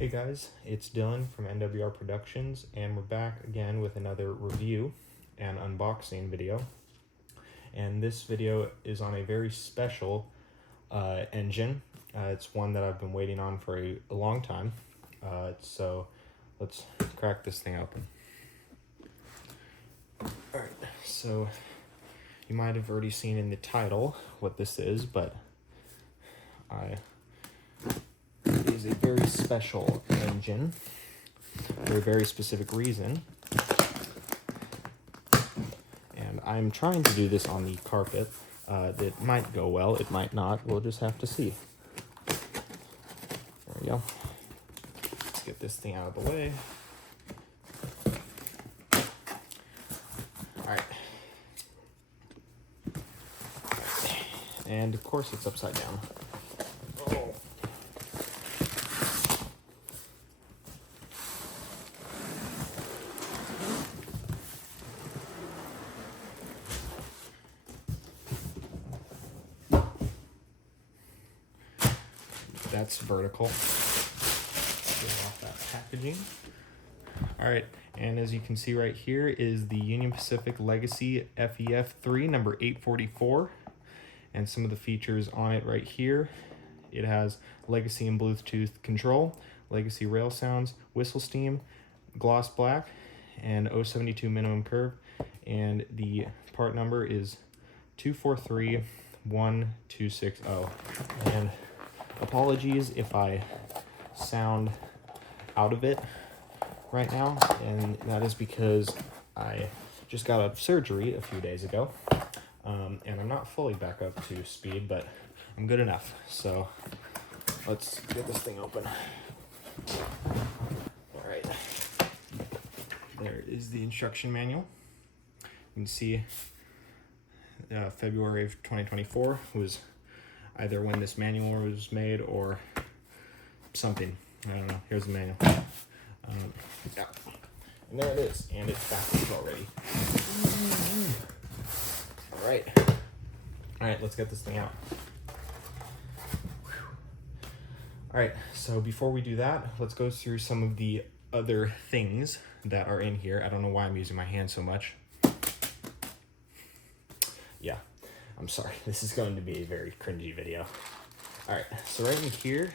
Hey guys, it's Dylan from NWR Productions, and we're back again with another review and unboxing video. And this video is on a very special engine. It's one that I've been waiting on for a long time. So let's crack this thing open. Alright, so you might have already seen in the title what this is, but it is a very special engine for a very specific reason. And I'm trying to do this on the carpet. It might go well, it might not. We'll just have to see. There we go. Let's get this thing out of the way. Alright. And of course it's upside down. Oh. That's vertical. Get off that packaging. Alright, and as you can see right here is the Union Pacific Legacy FEF3 number 844. And some of the features on it right here. It has Legacy and Bluetooth control, Legacy rail sounds, whistle steam, gloss black, and 072 minimum curve. And the part number is 243160. And apologies if I sound out of it right now, and that is because I just got out of surgery a few days ago. And I'm not fully back up to speed, but I'm good enough. So let's get this thing open. All right. There is the instruction manual. You can see February of 2024 was either when this manual was made or something. I don't know. Here's the manual. Yeah. And there it is. And it's backwards already. All right, let's get this thing out. All right, so before we do that, let's go through some of the other things that are in here. I don't know why I'm using my hand so much. Yeah, I'm sorry. This is going to be a very cringy video. All right, so right in here,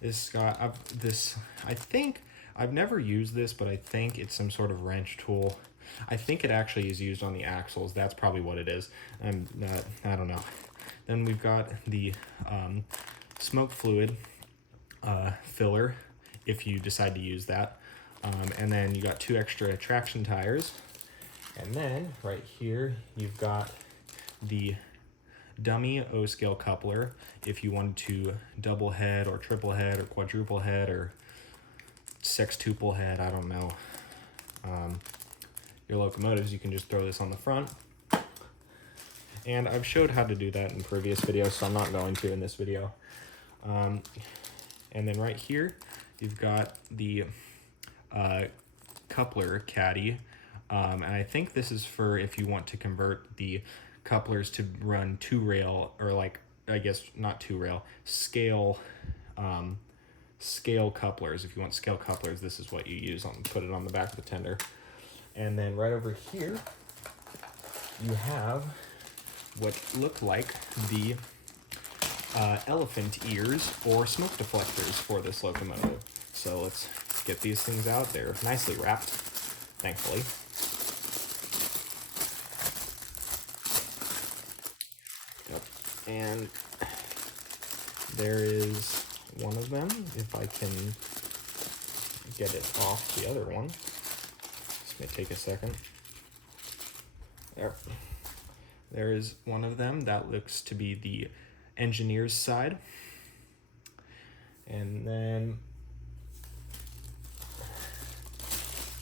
this got this. I think I've never used this, but I think it's some sort of wrench tool. I think it actually is used on the axles. That's probably what it is. I don't know. Then we've got the smoke fluid filler, if you decide to use that. And then you got 2 extra traction tires. And then right here, you've got the dummy O-scale coupler if you wanted to double head or triple head or quadruple head or sextuple head, I don't know. Your locomotives, you can just throw this on the front. And I've showed how to do that in previous videos, so I'm not going to in this video. And then right here, you've got the coupler caddy. And I think this is for if you want to convert the couplers to run 2-rail, or like, I guess not 2-rail, scale couplers. If you want scale couplers, this is what you use put it on the back of the tender. And then right over here, you have what look like the elephant ears or smoke deflectors for this locomotive. So let's get these things out. They're nicely wrapped, thankfully. Yep. And there is one of them, if I can get it off the other one. May take a second. There is one of them. That looks to be the engineer's side. And then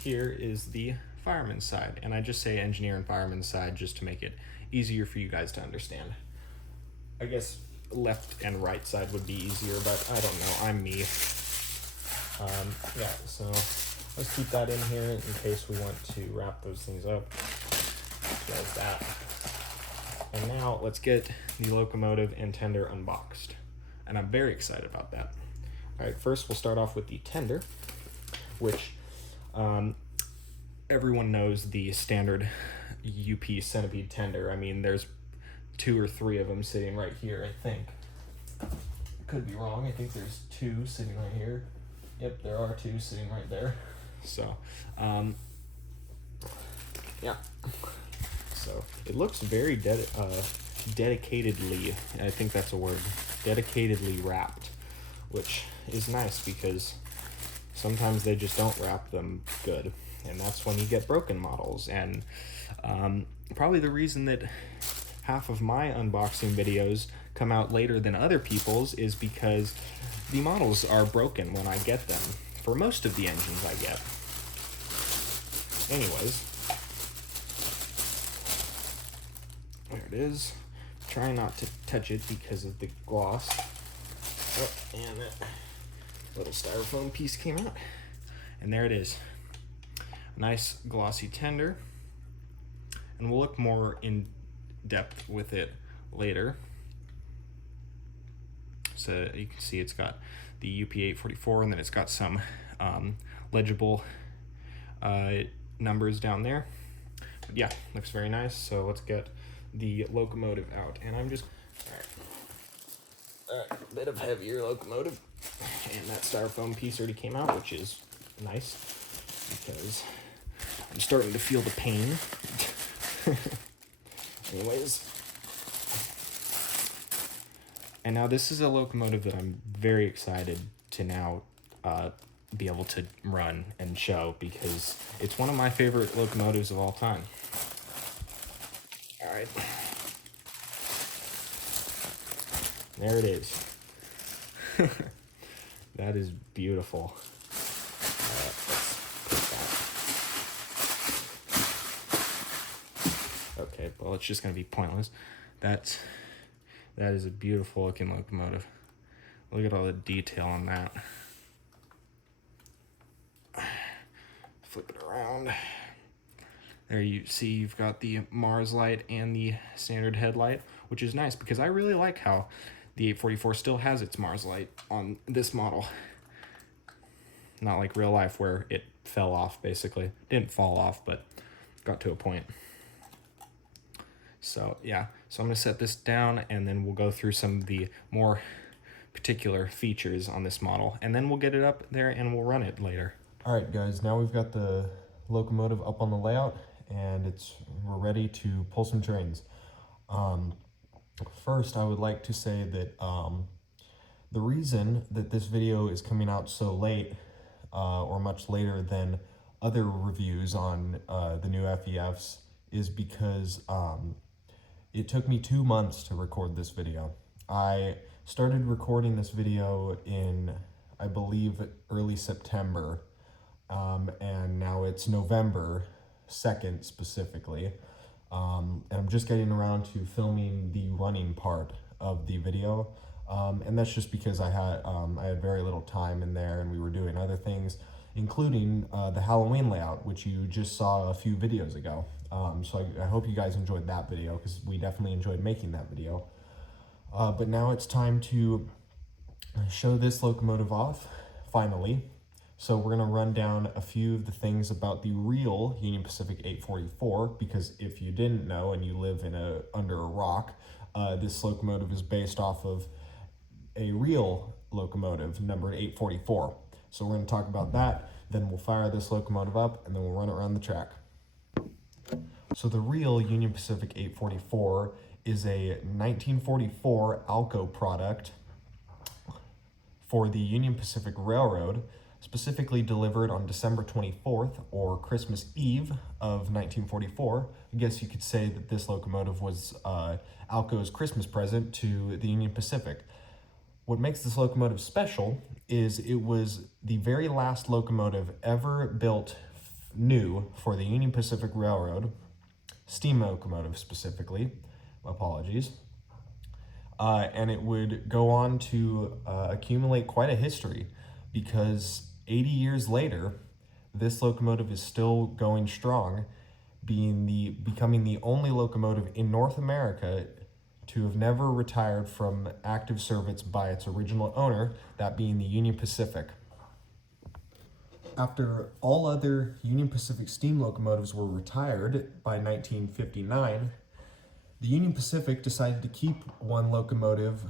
here is the fireman's side. And I just say engineer and fireman's side just to make it easier for you guys to understand. I guess left and right side would be easier, but I don't know. I'm me. Yeah, so let's keep that in here in case we want to wrap those things up. Like that. And now let's get the locomotive and tender unboxed. And I'm very excited about that. All right, first we'll start off with the tender, which everyone knows the standard UP centipede tender. I mean, there's 2 or 3 of them sitting right here, I think. Could be wrong. I think there's 2 sitting right here. Yep, there are 2 sitting right there. So, yeah. So it looks very dedicatedly, I think that's a word, dedicatedly wrapped, which is nice because sometimes they just don't wrap them good, and that's when you get broken models. And probably the reason that half of my unboxing videos come out later than other people's is because the models are broken when I get them, for most of the engines I get. Anyways, there it is. Try not to touch it because of the gloss. Oh, and that little styrofoam piece came out. And there it is. Nice glossy tender. And we'll look more in depth with it later. So you can see it's got the UP844, and then it's got some legible numbers down there. But yeah, looks very nice. So let's get the locomotive out. And I'm just, all right, a bit of heavier locomotive. And that styrofoam piece already came out, which is nice because I'm starting to feel the pain. Anyways. And now this is a locomotive that I'm very excited to now be able to run and show because it's one of my favorite locomotives of all time. All right. There it is. That is beautiful. Let's put that. Okay, well, it's just going to be pointless. That is a beautiful looking locomotive. Look at all the detail on that. Flip it around. There you see you've got the Mars light and the standard headlight, which is nice because I really like how the 844 still has its Mars light on this model. Not like real life where it fell off, basically. Didn't fall off, but got to a point. So yeah, so I'm gonna set this down and then we'll go through some of the more particular features on this model, and then we'll get it up there and we'll run it later. All right, guys, now we've got the locomotive up on the layout and we're ready to pull some trains. First, I would like to say that the reason that this video is coming out so late or much later than other reviews on the new FEFs is because it took me 2 months to record this video. I started recording this video in, I believe, early September, and now it's November 2nd specifically. And I'm just getting around to filming the running part of the video. And that's just because I had very little time in there and we were doing other things, including the Halloween layout, which you just saw a few videos ago. So I hope you guys enjoyed that video because we definitely enjoyed making that video. But now it's time to show this locomotive off, finally. So we're gonna run down a few of the things about the real Union Pacific 844, because if you didn't know and you live under a rock, this locomotive is based off of a real locomotive numbered 844. So we're gonna talk about that, then we'll fire this locomotive up and then we'll run it around the track. So the real Union Pacific 844 is a 1944 Alco product for the Union Pacific Railroad, specifically delivered on December 24th, or Christmas Eve of 1944. I guess you could say that this locomotive was Alco's Christmas present to the Union Pacific. What makes this locomotive special is it was the very last locomotive ever built new for the Union Pacific Railroad, steam locomotive specifically, apologies. And it would go on to accumulate quite a history, because 80 years later, this locomotive is still going strong, becoming the only locomotive in North America to have never retired from active service by its original owner, that being the Union Pacific. After all other Union Pacific steam locomotives were retired by 1959, the Union Pacific decided to keep one locomotive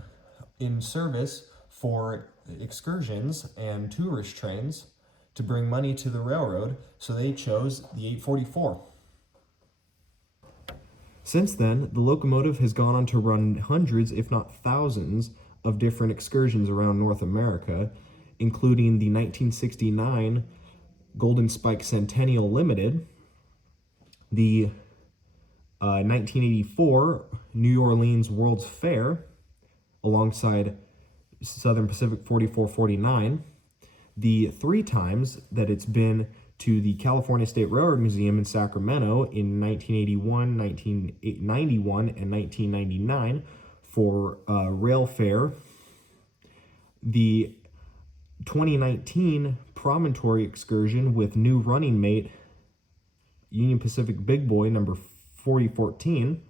in service for excursions and tourist trains to bring money to the railroad, so they chose the 844. Since then, the locomotive has gone on to run hundreds, if not thousands, of different excursions around North America, including the 1969 Golden Spike Centennial Limited, the 1984 New Orleans World's Fair, alongside Southern Pacific 4449, the 3 times that it's been to the California State Railroad Museum in Sacramento in 1981, 1991, and 1999 for rail fair, the 2019 Promontory excursion with new running mate Union Pacific Big Boy number 4014,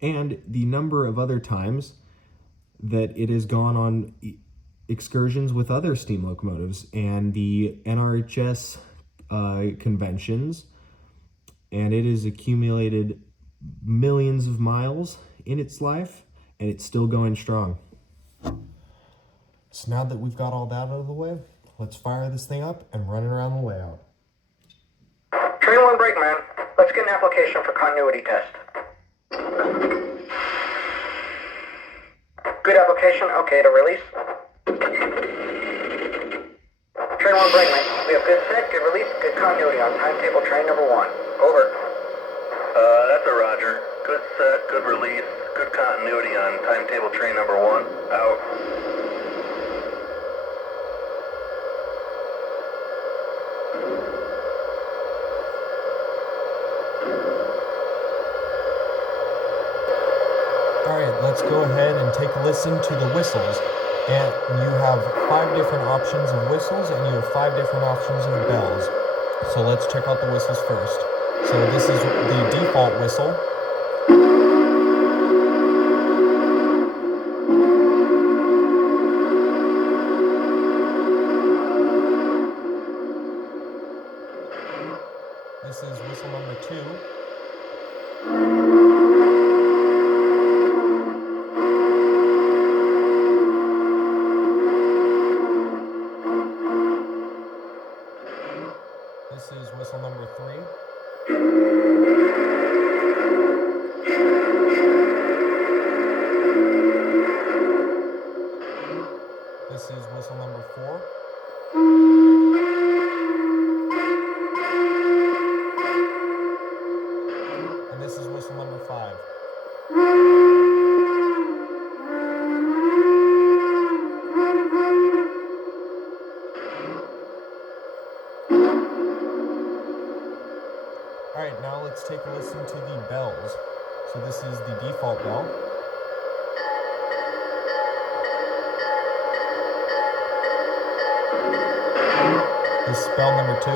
and the number of other times that it has gone on excursions with other steam locomotives and the NRHS conventions, and it has accumulated millions of miles in its life, and it's still going strong. So now that we've got all that out of the way, let's fire this thing up and run it around the layout. Train 1 brakeman, let's get an application for continuity test. Good application, okay to release. Train 1 brakeman, we have good set, good release, good continuity on timetable train number 1. Over. That's a roger. Good set, good release, good continuity on timetable train number 1. Out. Alright, let's go ahead and take a listen to the whistles. And you have 5 different options of whistles, and you have 5 different options of bells. So let's check out the whistles first. So this is the default whistle. This is whistle number 2. This is whistle number 3. This is whistle number 4. And this is whistle number 5. Alright, now let's take a listen to the bells. So this is the default bell. This is bell number 2.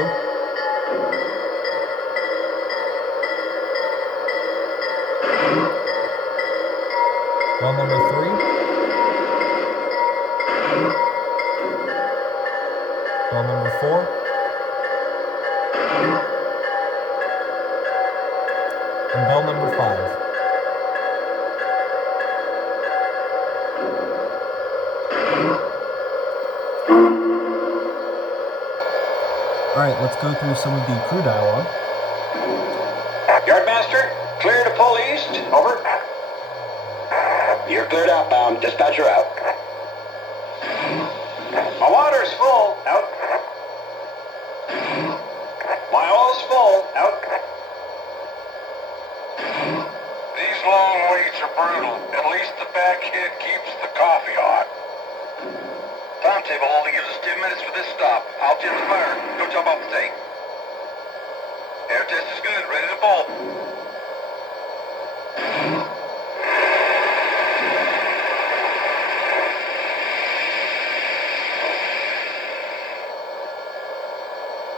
Bell number 3. Bell number 4. And bell number 5. Alright, let's go through some of the crew dialogue. Yardmaster, clear to pull east. Over. You're cleared outbound. Dispatcher out. My water's full. Out. My oil's full. Out. These long waits are brutal. At least the back kid keeps the coffee hot. Timetable only gives us 10 minutes for this stop. I'll tend the fire. Go jump off the tape. Air test is good. Ready to bolt.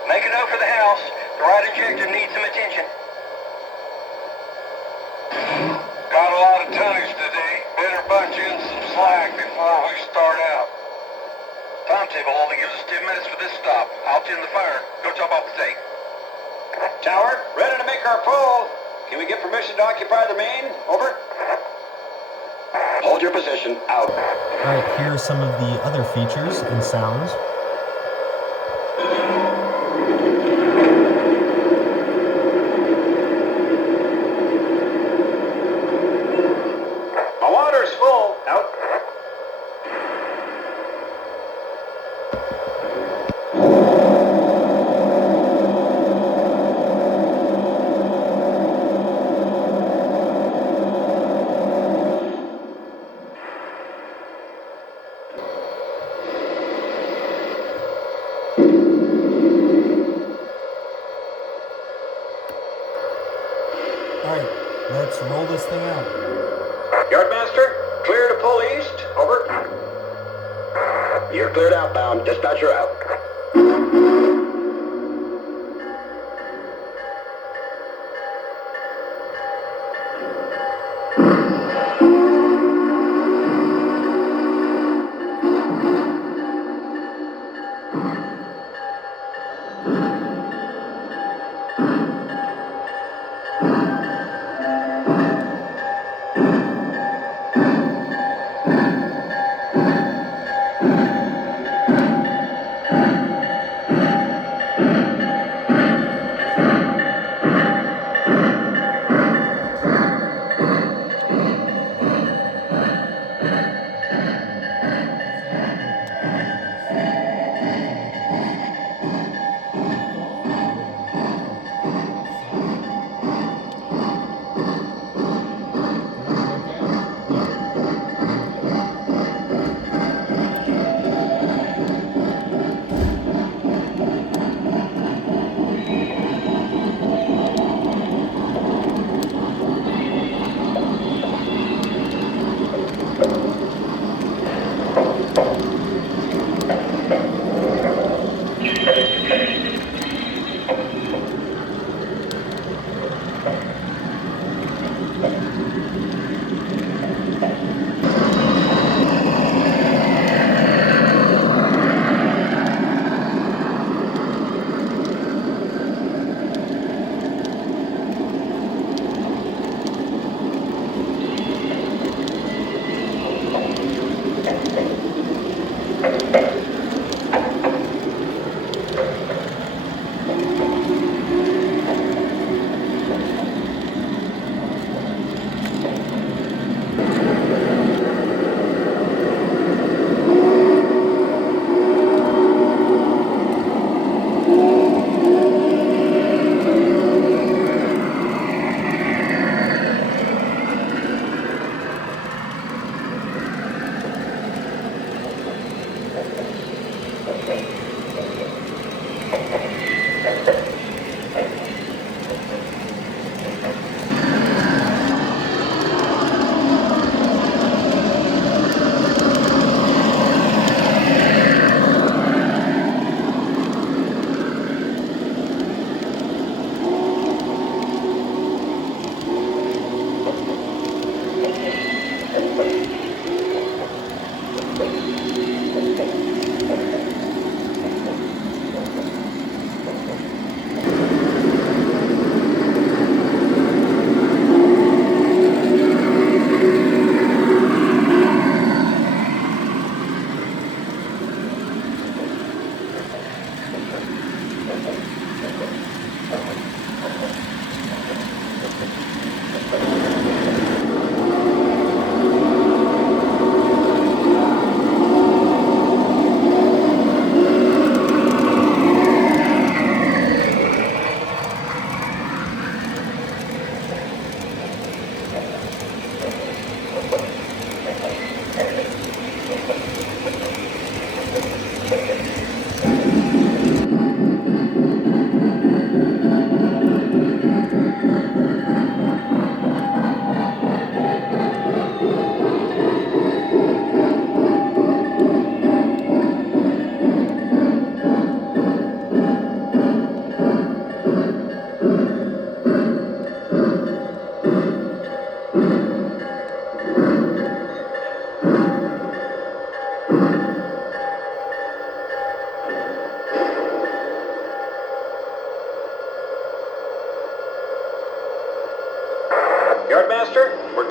Make a note for the house. The right injector needs some attention. Got all lot of tonnage today. Better bunch in some slack before we start out. Timetable only gives us 10 minutes for this stop. I'll tend the fire. Go jump off the tank. Tower, ready to make our pull. Can we get permission to occupy the main? Over. Hold your position. Out. Alright, here are some of the other features and sounds. My water's full. Out. Alright, let's roll this thing out. Yardmaster, clear to pull east. Over. You're cleared outbound. Dispatcher out.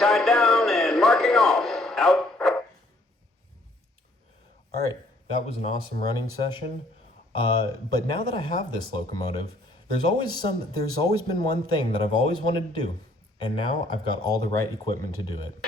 tied down and marking off. Out. All right, that was an awesome running session. But now that I have this locomotive, there's always been one thing that I've always wanted to do, and now I've got all the right equipment to do it.